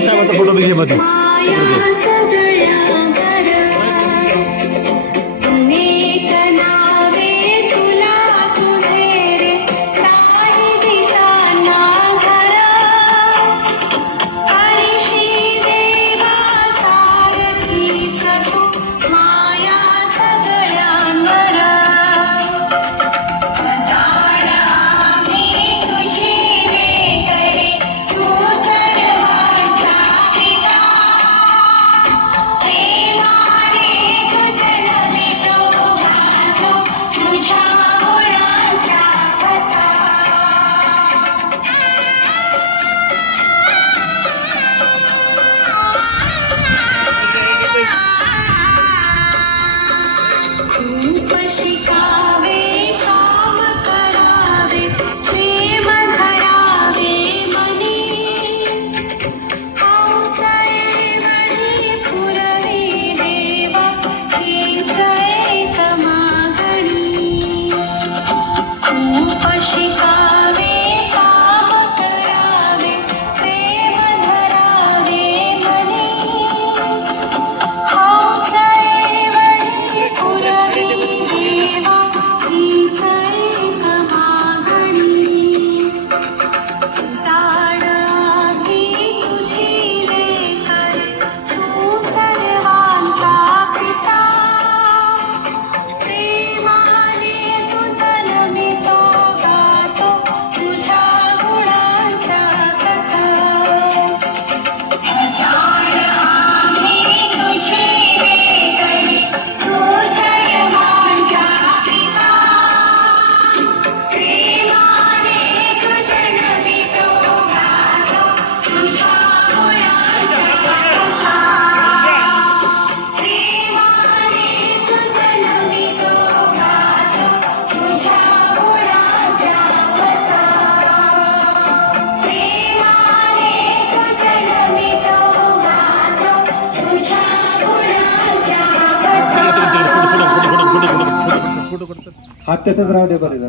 साहेबाचा photo घे मध्ये photo करतात? हात राहू दे बरं जरा.